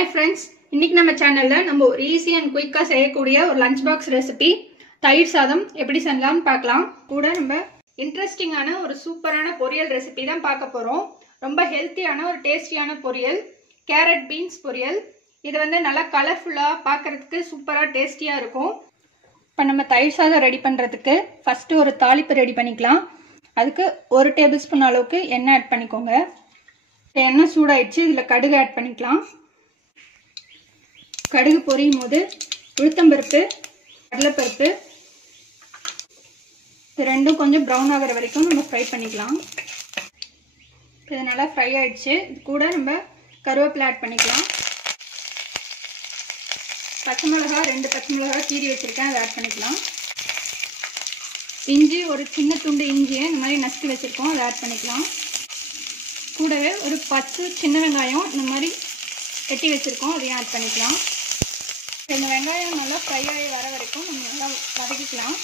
Hi friends, இன்னைக்கு நம்ம சேனல்ல நம்ம ஒரு ஈஸி அண்ட் குயிக்கா செய்யக்கூடிய ஒரு லஞ்ச் பாக்ஸ் ரெசிபி தயிர் சாதம் எப்படி செய்யலாம்னு பார்க்கலாம். கூட நம்ம இன்ட்ரெஸ்டிங்கான ஒரு சூப்பரான பொரியல் ரெசிபி தான் பார்க்க போறோம். ரொம்ப ஹெல்த்தியான ஒரு டேஸ்டியான பொரியல், கேரட் பீன்ஸ் பொரியல். இது நல்லா கலர்ஃபுல்லா பார்க்கிறதுக்கு சூப்பரா டேஸ்டியா இருக்கும். இப்போ நம்ம தயிர் சாதம் ரெடி பண்றதுக்கு ஃபர்ஸ்ட் ஒரு தாளிப்பு ரெடி பண்ணிக்கலாம். அதுக்கு 1 டேபிள் ஸ்பூன் அளவுக்கு எண்ணெய் ஆட் பண்ணிக்கோங்க. எண்ணெய் சூடாயிடுச்சு, இதுல கடுகு ஆட் பண்ணிக்கலாம். கடுகு பொரியும் போது உளுத்தம்பருப்பு, கடலைப்பருப்பு இது ரெண்டும் கொஞ்சம் ப்ரௌன் ஆகிற வரைக்கும் நம்ம ஃப்ரை பண்ணிக்கலாம். இது நல்லா ஃப்ரை ஆயிடுச்சு. இது கூட நம்ம கருவேப்பிலை ஆட் பண்ணிக்கலாம். பச்சை மிளகாய் 2 பச்சை மிளகாய் கீறி வச்சிருக்கேன், அதை ஆட் பண்ணிக்கலாம். இஞ்சி ஒரு சின்ன துண்டு இஞ்சியை இந்த மாதிரி நசுக்கி வச்சிருக்கோம், அதை ஆட் பண்ணிக்கலாம். கூடவே ஒரு 10 சின்ன வெங்காயம் இந்த மாதிரி வெட்டி வச்சிருக்கோம், அதையும் ஆட் பண்ணிக்கலாம். இந்த வெங்காயம் நல்லா ஃப்ரை ஆகி வர வரைக்கும் நம்ம நல்லா வதக்கிக்கலாம்.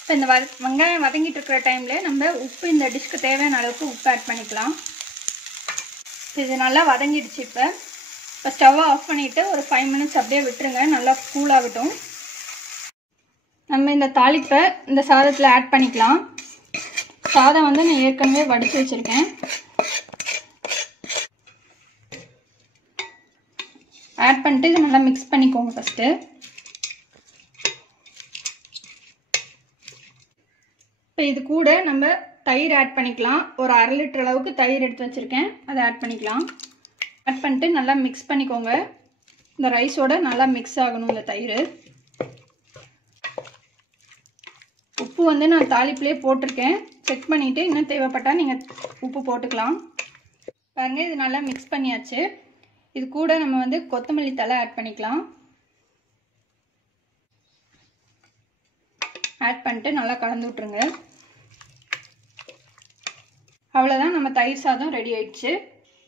இப்போ இந்த வெங்காயம் வதங்கிட்டு இருக்கிற டைமில் நம்ம உப்பு இந்த டிஷ்க்கு தேவையான அளவுக்கு உப்பு ஆட் பண்ணிக்கலாம். இது நல்லா வதங்கிடுச்சு. இப்போ ஸ்டவ்வை ஆஃப் பண்ணிவிட்டு ஒரு 5 மினிட்ஸ் அப்படியே விட்டுருங்க, நல்லா கூல் ஆகட்டும். நம்ம இந்த தாளிப்பை இந்த சாதத்தில் ஆட் பண்ணிக்கலாம். சாதம் நான் ஏற்கனவே வடித்து வச்சுருக்கேன். ஆட் பண்ணிட்டு இது நல்லா மிக்ஸ் பண்ணிக்கோங்க. ஃபஸ்ட்டு இப்போ இது கூட நம்ம தயிர் ஆட் பண்ணிக்கலாம். ஒரு 1/2 லிட்டர் அளவுக்கு தயிர் எடுத்து வச்சுருக்கேன், அதை ஆட் பண்ணிக்கலாம். ஆட் பண்ணிட்டு நல்லா மிக்ஸ் பண்ணிக்கோங்க. இந்த ரைஸோட நல்லா மிக்ஸ் ஆகணும் இந்த தயிர். உப்பு நான் தாளிப்புலேயே போட்டிருக்கேன், செக் பண்ணிவிட்டு இன்னும் தேவைப்பட்டால் நீங்கள் உப்பு போட்டுக்கலாம். பாருங்கள், இது நல்லா மிக்ஸ் பண்ணியாச்சு. இது கூட நம்ம கொத்தமல்லி தழை ஆட் பண்ணிக்கலாம். ஆட் பண்ணிட்டு நல்லா கலந்து விட்டுருங்க. அவ்வளோதான், நம்ம தயிர் சாதம் ரெடி ஆயிடுச்சு.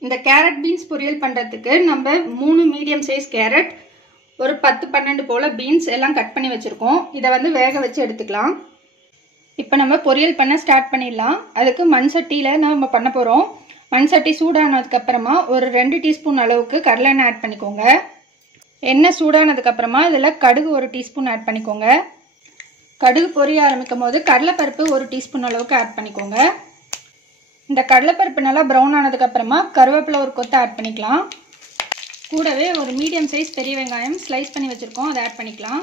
இந்த கேரட் பீன்ஸ் பொரியல் பண்ணுறதுக்கு நம்ம 3 மீடியம் சைஸ் கேரட், ஒரு 10-12 போல் பீன்ஸ் எல்லாம் கட் பண்ணி வச்சுருக்கோம். இதை வேக வச்சு எடுத்துக்கலாம். இப்போ நம்ம பொரியல் பண்ண ஸ்டார்ட் பண்ணிடலாம். அதுக்கு மண் சட்டியில் நம்ம பண்ண போகிறோம். மண் சட்டி சூடானதுக்கப்புறமா ஒரு 2 டீஸ்பூன் அளவுக்கு கடலை எண்ணெய் ஆட் பண்ணிக்கோங்க. எண்ணெய் சூடானதுக்கப்புறமா இதில் கடுகு 1 டீஸ்பூன் ஆட் பண்ணிக்கோங்க. கடுகு பொரிய ஆரம்பிக்கும் போது கடலைப்பருப்பு 1 டீஸ்பூன் அளவுக்கு ஆட் பண்ணிக்கோங்க. இந்த கடலைப்பருப்பு நல்லா ப்ரௌன் ஆனதுக்கப்புறமா கருவேப்பிலை ஒரு கொத்தை ஆட் பண்ணிக்கலாம். கூடவே ஒரு மீடியம் சைஸ் பெரிய வெங்காயம் ஸ்லைஸ் பண்ணி வச்சுருக்கோம், அதை ஆட் பண்ணிக்கலாம்.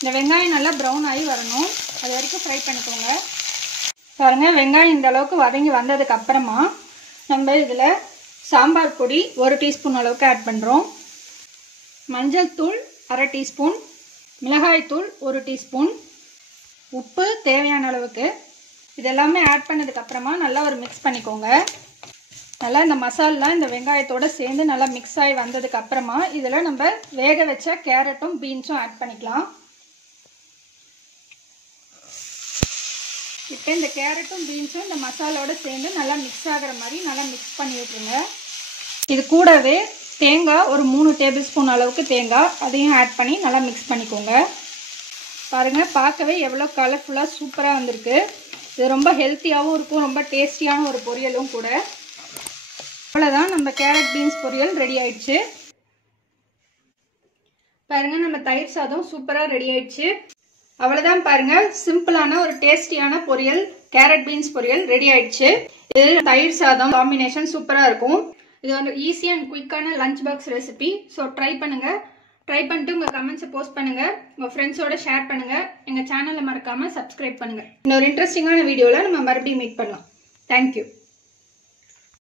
இந்த வெங்காயம் நல்லா ப்ரௌன் ஆகி வரணும், அது வரைக்கும் ஃப்ரை பண்ணிக்கோங்க. பாருங்கள், வெங்காயம் இந்த அளவுக்கு வதங்கி வந்ததுக்கு அப்புறமா நம்ம இதில் சாம்பார் பொடி 1 டீஸ்பூன் அளவுக்கு ஆட் பண்ணுறோம். மஞ்சள் தூள் 1/2 டீஸ்பூன், மிளகாய் தூள் 1 டீஸ்பூன், உப்பு தேவையான அளவுக்கு. இதெல்லாமே ஆட் பண்ணதுக்கப்புறமா நல்லா ஒரு மிக்ஸ் பண்ணிக்கோங்க. நல்லா இந்த மசாலெலாம் இந்த வெங்காயத்தோடு சேர்ந்து நல்லா மிக்ஸ் ஆகி வந்ததுக்கு அப்புறமா இதில் நம்ம வேக வச்ச கேரட்டும் பீன்ஸும் ஆட் பண்ணிக்கலாம். இப்போ இந்த கேரட்டும் பீன்ஸும் இந்த மசாலோடு சேர்ந்து நல்லா மிக்ஸ் ஆகிற மாதிரி நல்லா மிக்ஸ் பண்ணி விட்டுருங்க. இது கூடவே தேங்காய் ஒரு 3 டேபிள் ஸ்பூன் அளவுக்கு தேங்காய், அதையும் ஆட் பண்ணி நல்லா மிக்ஸ் பண்ணிக்கோங்க. பாருங்கள், பார்க்கவே எவ்வளோ கலர்ஃபுல்லாக சூப்பராக வந்திருக்கு. இது ரொம்ப ஹெல்த்தியாகவும் இருக்கும், ரொம்ப டேஸ்டியான ஒரு பொரியலும் கூட. அவ்வளோதான், நம்ம கேரட் பீன்ஸ் பொரியல் ரெடி ஆயிடுச்சு. பாருங்கள், நம்ம தயிர் சாதம் சூப்பராக ரெடி ஆயிடுச்சு. அவ்வளோதான், பாருங்க, சிம்பிளான ஒரு டேஸ்டியான பொரியல், கேரட் பீன்ஸ் பொரியல் ரெடி ஆயிடுச்சு. இது தயிர் சாதம் காம்பினேஷன் சூப்பராக இருக்கும். இது ஈஸி அண்ட் குயிக்கான lunch box recipe. So try பண்ணுங்க. ட்ரை பண்ணிட்டு உங்கள் கமெண்ட்ஸை போஸ்ட் பண்ணுங்க, உங்கள் ஃப்ரெண்ட்ஸோட ஷேர் பண்ணுங்க. எங்கள் சேனலை மறக்காம சப்ஸ்கிரைப் பண்ணுங்க. இன்னொரு இன்ட்ரெஸ்டிங்கான வீடியோவில் நம்ம மறுபடியும் மீட் பண்ணலாம். தேங்க்யூ.